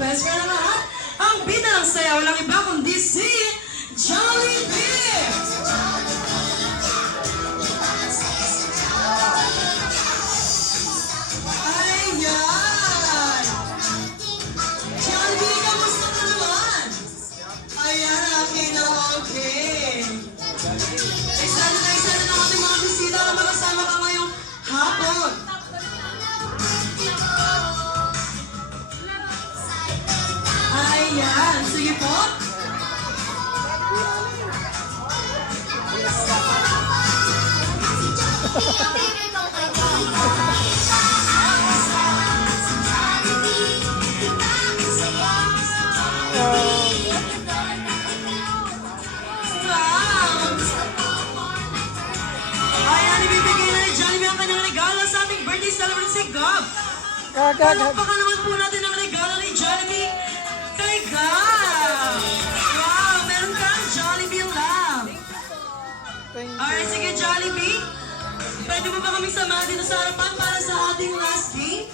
best friend ng lahat, ang bida ng saya, walang iba kundi si Jollibee! Ayan! Jollibee, kamusta ka naman? Ayan, okay na okay. Isa na ng ating mga bisita na makasama ka ngayong hapon. Ayan, sige po. Ayan, ibibigay na ni Jollibee ang kanyang regalo sa ating birthday celebrant si Gab. Palakpakan naman po natin ang regalo ni Jollibee kay Gab. Wow, meron kang Jollibee Love. Alright, sige Jollibee. Pwede mo ba kaming samahan dito sa harapan para sa ating last game?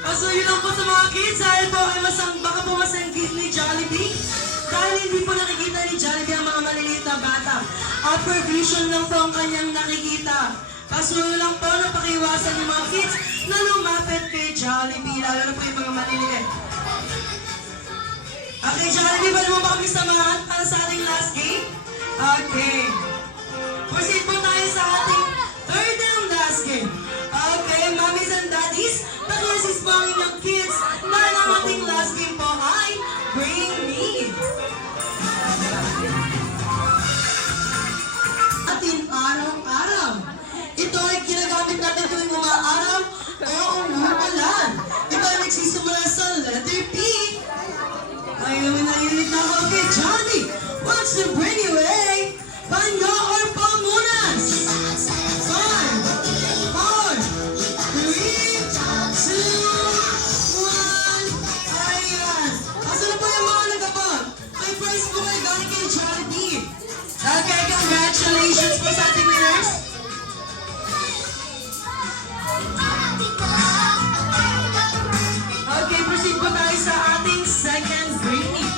Pasuyo lang po sa mga kids dahil po ay baka po masanggit ni Jollibee. Dahil hindi po nakikita ni Jollibee ang mga maliliit na bata. Upper vision lang po ang kanyang nakikita. Pasuyo lang po na pakiwasan yung mga kids na lumapit kay Jollibee, lalo na po yung mga maliliit. Okay, Jollibee, pwede mo ba kami samahan para sa ating last game? Okay. Proceed po tayo sa ating third and last game. Okay, mommies and daddies, pag-assist po ang inyong kids na ang ating last game po ay Bring Me. At in araw-araw, ito ay ginagamit natin tuwing umaaraw o umuulan. Ito ay nagsisimula sa letter P. Ayun na okay, Johnny wants to bring you a Panyo or Pamunas. 5, 4, 3, 2, 1. Ayan. Asa na po yung mga nagkapag? May prize po kayo galing kay Jollibee. Okay, congratulations po sa ating winners. Okay, proceed po tayo sa ating second Bring Me.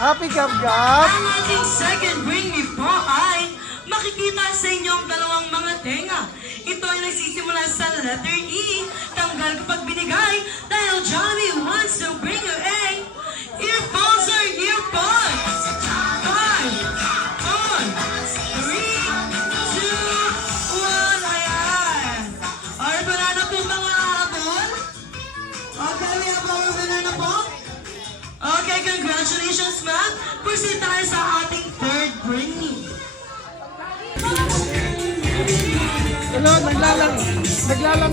Happy Gab-Gab! Ang ating second Bring Me po ay makikita sa inyong dalawang mga tenga. Ito ay nagsisimula sa letter E. Tanggal kapag binigay dahil Jollibee wants to bring you a earphones or earpods. 5, 4, 3, 2, 1. Ayan. Alright, wala na po mga habol? Okay, we have our winner na po. Okay, congratulations, ma'am. Proceed tayo sa ating third Bring Me. Hello, naglalang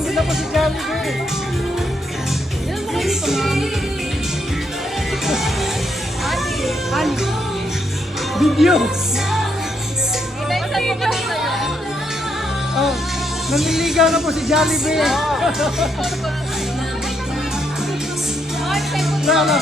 din ako si Jollibee. Ani. Video. Oh, nanliligaw na po si Jollibee. Lala.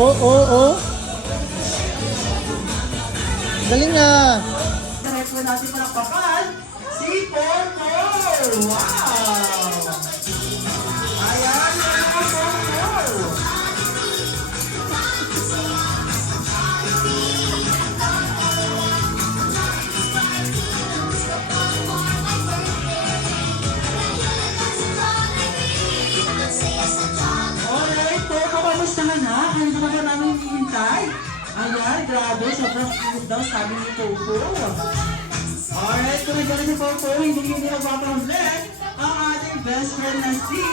Oh. Galing na. Diretso na natin palakpakan si Porco. Wow! Ayan, mga Porco. Alright, Porco, kamusta ka na? Ano ba ba namin hinihintay? Ayan, grabe, sobrang cute daw, sabi ni Porco. Alright, kung nagdala si Porco, hindi magpapahuli ang ating best friend na si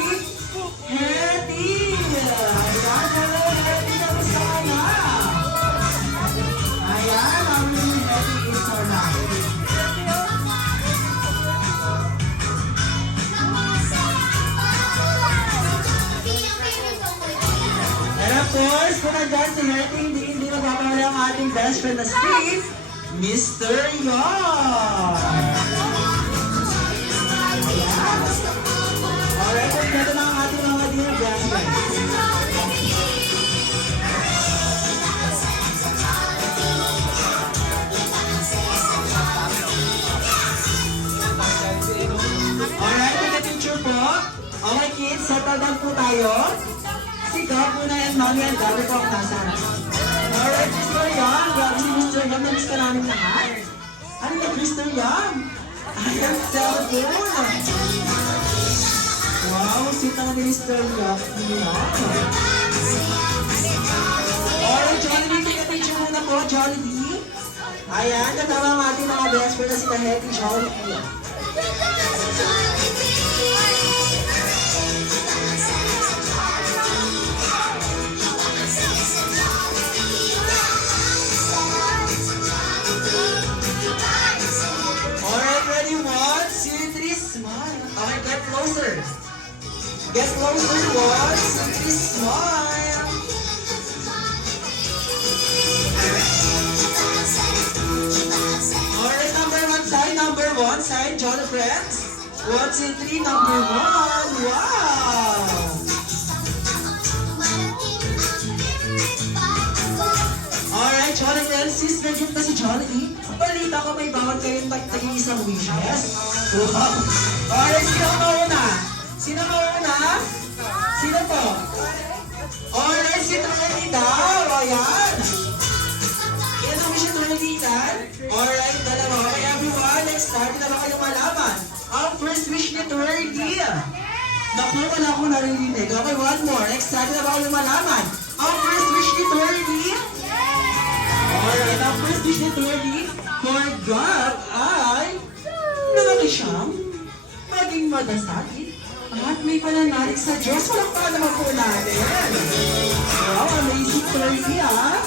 Hetty. Ayan, hello Hetty, kamusta ka na? Ayan, ang Hetty is our life. course, kung nandyan si Hetty, hindi magpapawala ang ating best friend na si Mr. Yon. Alright, kompleto na ang ating mga dear best friend. Alright, mga teacher po. Okay kids, settle down po tayo. Si Gab muna and Mommy and Gabby po ang nasa. Alright, Mr. Young. Grabe si Mr. Young. Namiss ka namin lahat. Ano yung Mr. Young? Ayan, cellphone. Wow, sweet naman ni Mr. Young. Alright, Jollibee, take a picture muna po, Jollibee. Ayan, katama ang ating mga best friend na si Kaheti Jollibee. Alright, ready? 1, 2, 3, smile. Okay, get closer. Get closer. 1, 2, 3, smile. Alright, number one side, Jolly friends. 1, 2, 3, number 1. Wow! Alright, Jolly friends, sis, medyo pa si Jolly. Balita ko may bawal kayong tagtaging isang wishes. Wow! Alright, sino mauna? Sino mauna? Sino po? Alright, si Trinity daw. Ayan. Yan ang wish ni Trinity. Alright, dalawa. Okay, everyone, next time, na ba kayo malaman? Ang first wish ni Trinity. Naku, wala akong naririnig. Okay, one more. Next time, na ba kayo malaman? Ang first wish ni Trinity. Alright, ang first wish ni Trinity for God ay nalaki siyang maging madasakit at may pananalig sa Diyos. Walang pa naman po natin. Wow, amazing Trinity ah.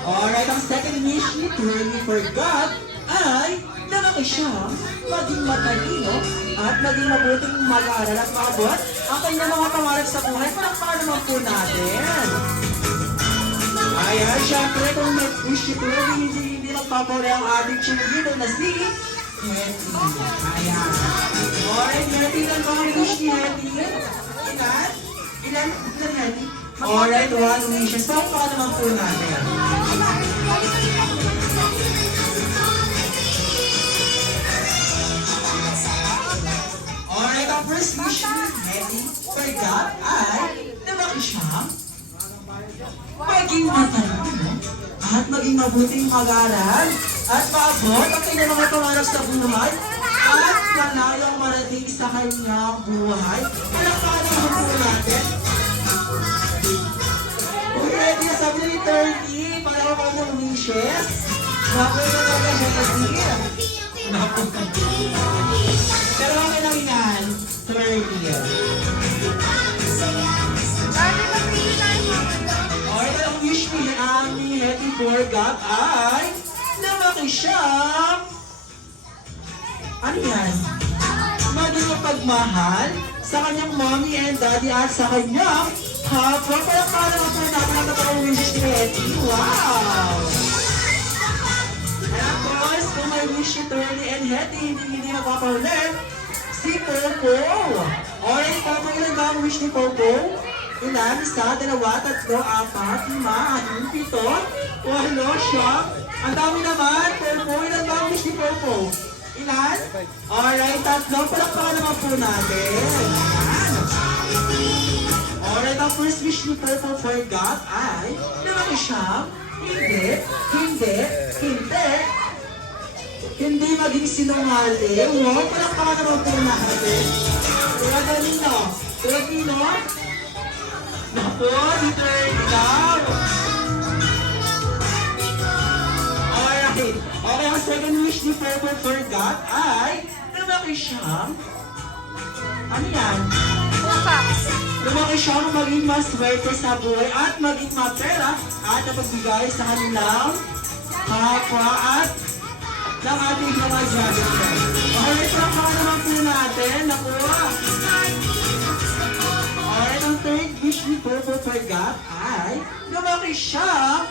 Alright, ang second wish ni Trinity for God ay nalaki siyang maging matalino at maging mabuting mag-aaral at maabot ang kanyang mga pangarap sa buhay. Walang pa naman po natin. Ayan, syempre kung mag-wish si Trinity, hindi magpapawala ang ating cheerleader na si Hetty. Ayan. Alright, Hetty, ilan ba ang wish ni Hetty? Ilan? Ilan, Hetty? Alright, 1 wishes. So, pa naman po natin. Alright, ang first wish ni Hetty for God ay nabaki siyang maging matalino at maging mabuting mag-aaral at maabot ang kanyang mga pangarap sa buhay at malayang marating sa kanyang buhay. Palakpakan naman po natin. Okay, ready na sabi ni 30 para ko pa ng wishes. Naku na talaga siya kasi. Naku. Pero okay lang yan. 30. Alright, ang wish ni Ami Hetty for God ay lumaki siyang ano yan? Maging mapagmahal sa kanyang mommy and daddy at sa kanyang kapwa. Parang parang ako natin ang wishes ni Hetty. Wow! And of course, kung may wish ni Tony and Hetty, hindi magpapaulit si Popo. Alright, Popo, ilan ba ang wish ni Popo? Ilan? 1, 2, 3, 4, 5, 6, 7, 8, 7, 8, 9, ang dami naman. Popo, ilan ba ang wish ni Popo? Ilan? Alright, 3. Palakpakan naman po natin. Alright, ang first wish ni Popo for God ay lumaki siyang hindi maging sinungaling. Wow, palakpakan naman po natin. Tulad nino? Tulad nino? Naku, dito ikaw. Alright. Okay, ang second wish ni Purple for God ay lumaki siyang ano yan? Lumaki siyang maging maswerte sa buhay at maging mapera at napagbigay sa kanilang kapwa at ng ating mga dragon friends. Alright, palakpakan naman po natin. Naku. Alright, ang third wish wish ni Purple Forgot ay lumaki siya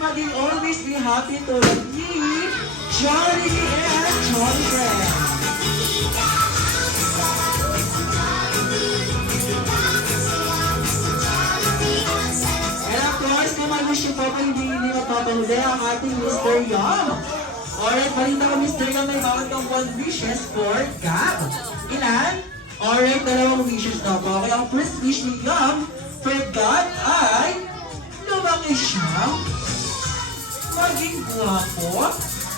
maging always be happy tulad ni Jollibee and Jolly Friends. And of course, kung mag-wish niyo po kung hindi magpapahuli ang ating Mr. Yum. Alright, balita ko Mr. Yum may bakit kang 1 wishes for Gab. Ilan? Alright, 2 wishes na po. Kaya ang first wish ni Yum for God ay lumaki siya, maging guwapo,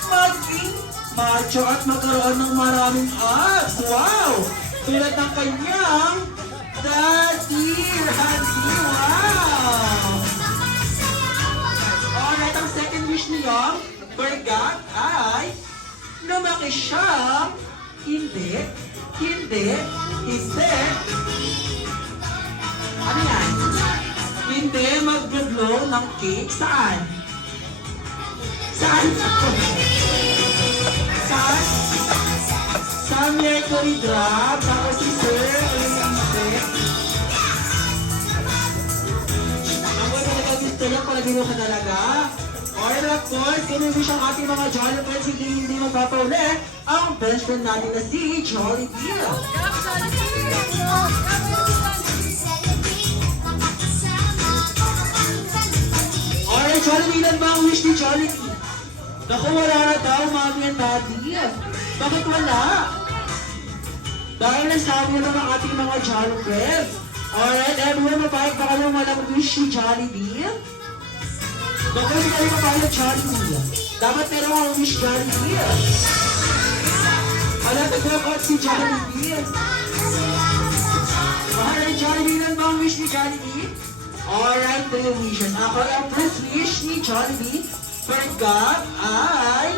maging macho at magkaroon ng maraming abs. Wow! Tulad ng kanyang Daddy Randy. Wow! Alright, ang second wish ni Yum for God ay lumaki siya, hindi, ano yan? Hindi mag-blow ng cake. Saan? Saan? Saan? Sa Mercury Drop. Tapos si Sir. Hindi. Ako talaga gusto niya. Palagino ka talaga. Alright, of course, kung siya ang ating mga Jolly Friends, hindi magpapauli ang best friend natin na si Jollibee. Alright, Jollibee, ilan ba ang wish ni Jollibee? Naku, wala na daw, mami and daddy. Bakit wala? Dahil nasabi na ng ating mga Jolly Friends. Alright, everyone, mapahig ba kayo walang wish ni Jollibee? Naku, hindi kayo mapahig ng Jollibee. Dapat meron ang wish Jollibee. Wala, nag-walk si Jollibee. Alright, Jollibee, ilan ba ang wish ni Jollibee? Alright, 3 wishes. Ako, ang first wish ni Jollibee for God ay...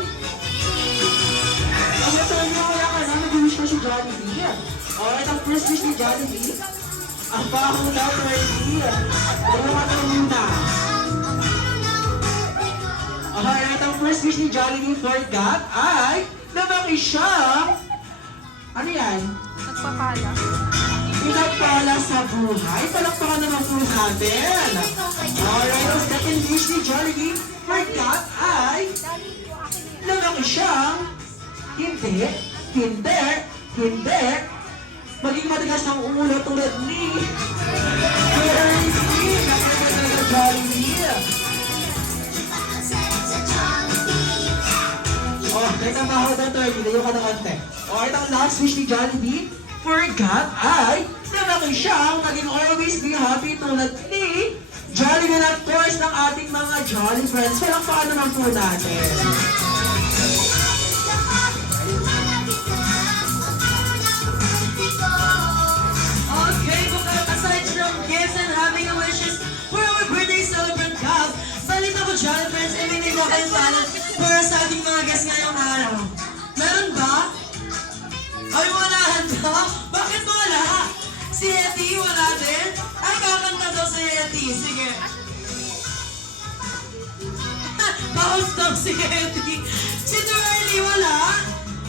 Ang natuloy niyo kaya ka na, nag-wish ko si Jollibee. Alright, ang first wish ni Jollibee, ang baho daw, Jollibee. Dalawa ka muna. Alright, ang first wish ni Jollibee for God ay lumaki siya. Ano yan? Nagpapala. Pinagpala sa buhay. Palakpakan naman po natin. Alright, ang second wish ni Jollibee for God ay lumaki siyang hindi maging matigas ang ulo tulad ni Jollibee. Nakakita Jollibee. Oh, may trabaho daw, Turkey. Layo ka ng konti. Alright, ang last wish ni Jollibee for God ay lumaki siyang maging always be happy tulad ni Jollibee and of course ng ating mga Jolly Friends. Palakpakan naman po natin. Okay, aside from gifts and having a wishes for our birthday celebrant Gab, balita ko Jolly Friends, may nagawa kayong talent para sa ating mga guests ngayong araw. Meron ba? Ay, wala daw? Bakit wala? Si Yeti, wala din? Ay, kakanta daw si Yeti. Sige. Paus daw si Yeti. Si Turley, wala?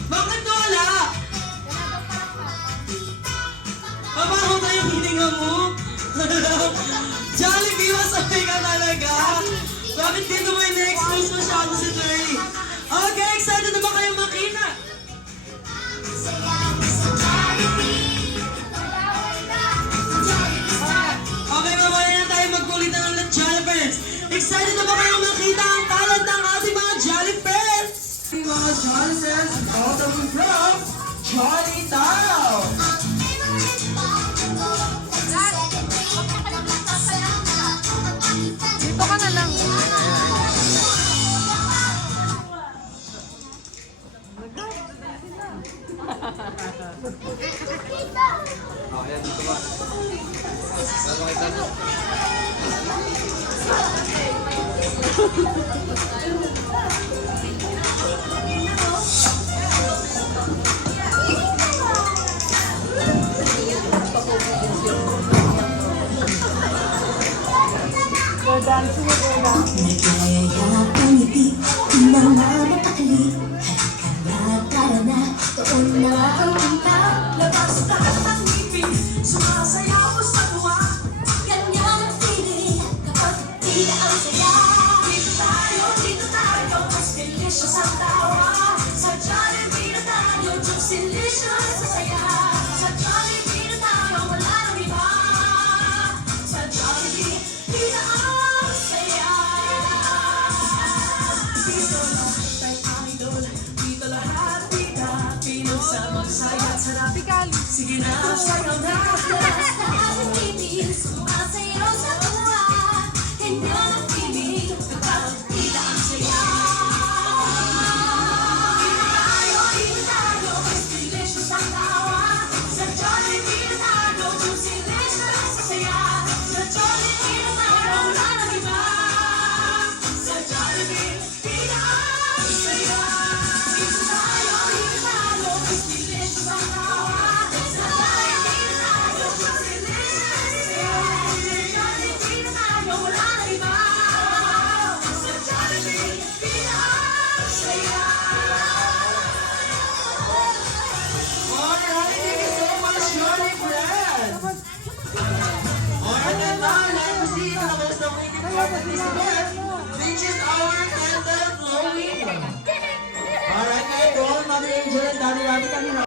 Bakit wala? Mabaho ba yung hininga mo? Jollibee, masabi ka talaga. Bakit dito mo ina-expose masyado si Turley? Okay, excited na ba kayo makita? Okay, mamaya na tayo magkulitan ng Jolly Friends. Excited na ba kayo makita ang talent ng ating mga Jolly Friends? Ating mga Jolly Friends, all the way from Jolly Town. Dito ka na lang. Nagkaya pangiti, mga matakali. Halika na, tara na, doon na ang punta. Labas lahat ng ngipin, sumasayaw sa tuwa. Ganyan ang saya. Dito tayo, mas delicious ang tawa. Sa Jollibee na tayo, juicy-licious sa saya. Sa Jollibee na tayo, wala nang iba. Sa Jollibee, dito ang saya. Dito lang tayo ang idol. Dito lahat kita pinagsama-saya at sarap. Sige na, sayaw na. Lahat ng TV, sumasayaw sa tuwa. Hindi na ng TV, kapag kita ang saya. Dito tayo, mas delicious ang tawa. Sa Jollibee na tayo, juicy-licious sa saya. Sa Jollibee na tayo, wala nang iba. Sa Jollibee, kita ang saya. Dito tayo, mas delicious ang tawa. Sa Jollibee na tayo, juicy-licious sa saya. Sa Jollibee na tayo, wala nang iba. Sa Jollibee, kita ang saya. Alright, thank you so much, Johnny Brad. Alright, and now let's proceed to the most awaited part of this event, which is our candle blowing. Alright, ngayon, Mother Angel and Daddy Rabbit, kami na